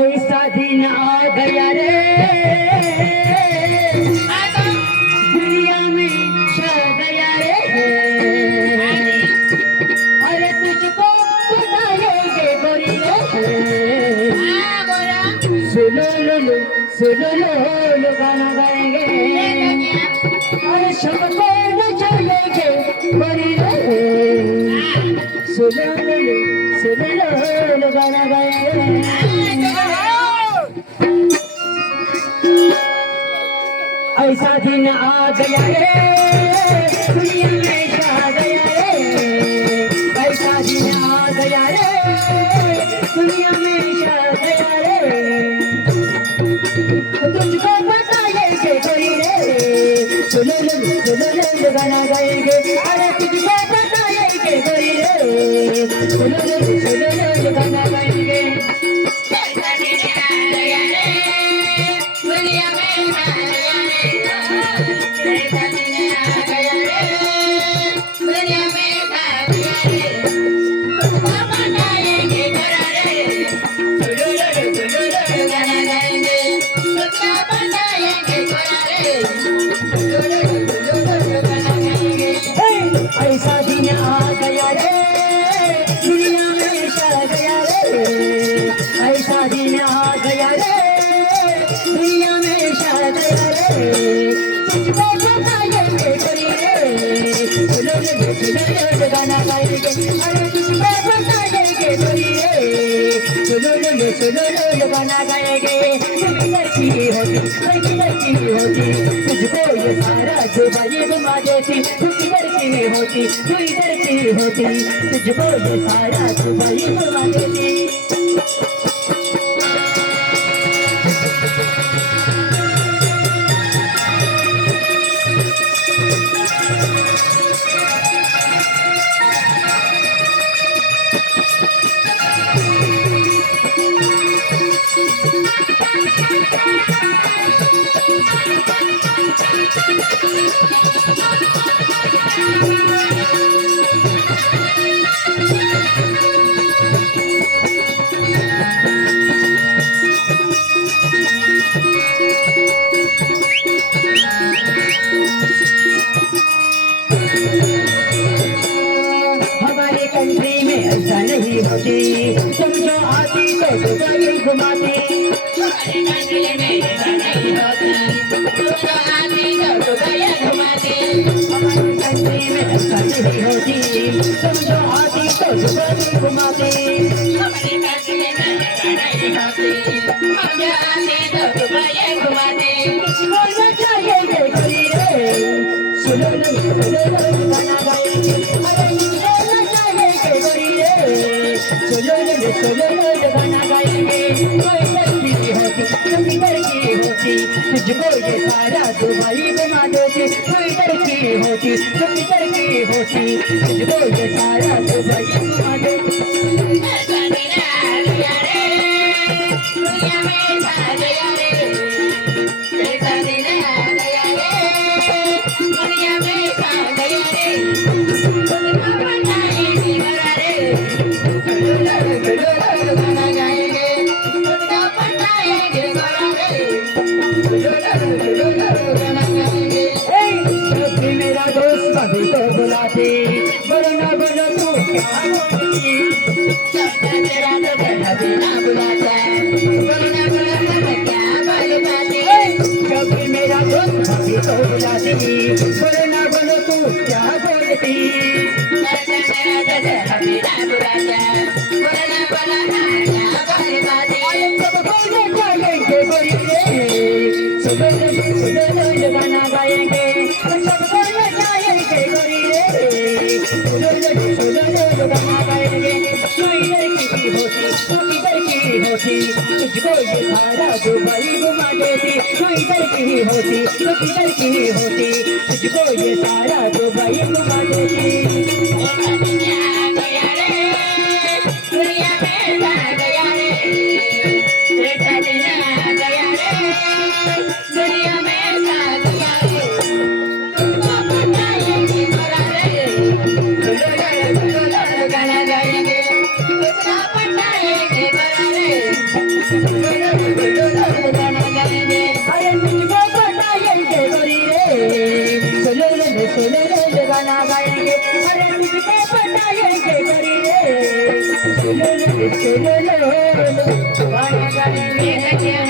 ऐसा दिन आ गया रे दुनिया में छा गया रे अरे तुझको बताएंगे गोरी रे सुनो लो गाना गाएंगे अरे सबको नचाएंगे गोरी रे सुनो लो गाना गाएंगे ऐसा दिन आ गया रे दुनिया में छा गया रे ऐसा दिन आ गया रे दुनिया में छा गया रे तुझको बताएंगे कोई रे सुनो गाना गाएंगे अरे तुझको बताएंगे कोई रे सुनो गाना गाएंगे ऐसा दिन आ गया रे दुनिया में छा गया रे ऐसा दिन आ गया रे दुनिया में छा गया रे तुझको बताएंगे कोई रे सुनो गाना गाएंगे अरे तुझको बताएंगे कोई रे सुनो गाना गाएंगे किधर की होती तुझको ये सारा जुबानी घुमा देती तू इधर की होती तुझको ये सारा जुबानी घुमा देती हमारे कंट्री में ऐसा नहीं होती तुम जो आती तो दुबई घुमाती हमारे कंट्री में ऐसा नहीं होती तुम जो आती तो दुबई घुमाती हमारे कंट्री में ऐसा नहीं होती तुम जो आती तो दुबई घुमाती हमारे कंट्री में ऐसा नहीं होती हम जो आती तो दुबई घुमाती तुझको नचाएंगे कोई रे सुनो गाना गाएंगे अरे तुझको नचाएंगे कोई रे सुनो गाना गाएंगे कोई लड़की होती तुम इधर की होती तुझको ये सारा दुबई घुमा देती तू इधर की होती तुम इधर की होती तुझको ये सारा दुबई घुमा देती मेरा दोस्त कभी तो बुलाते बोलो ना बोलो तू क्या बोलती तेरा तो कभी ना बुलाता बोलो ना बोलो मैं क्या बोल पाती कभी मेरा दोस्त कभी तो बुलाती बोलो ना बोलो तू क्या बोलती तेरा तो कभी ना बुलाता बोलो ना बोलो मैं क्या बोल पाती सब बोलने जाएंगे बोली रे सुनो गाना गाएंगे सब बोलने जाएंगे गोरी रे सुनो गाना गाएंगे तू इधर की होती तू इधर की होती तुझको ये सारा दुबई घुमा देती तू इधर की ही होती तू किधर की ही होती तुझको ये सारा दुबई घुमा देती दुनिया में सा गया रे बेटा बिना गया रे दुनिया में सा गया रे तुमको पता है कि मरा रे सुनो गाना गाएंगे तुमको पता है कि मरा रे सुनो गाना गाएंगे अरे मुझको पता है कि गोरी रे सुनो गाना गाएंगे अरे मुझको पता है कि गोरी रे सुनो गाना गाएंगे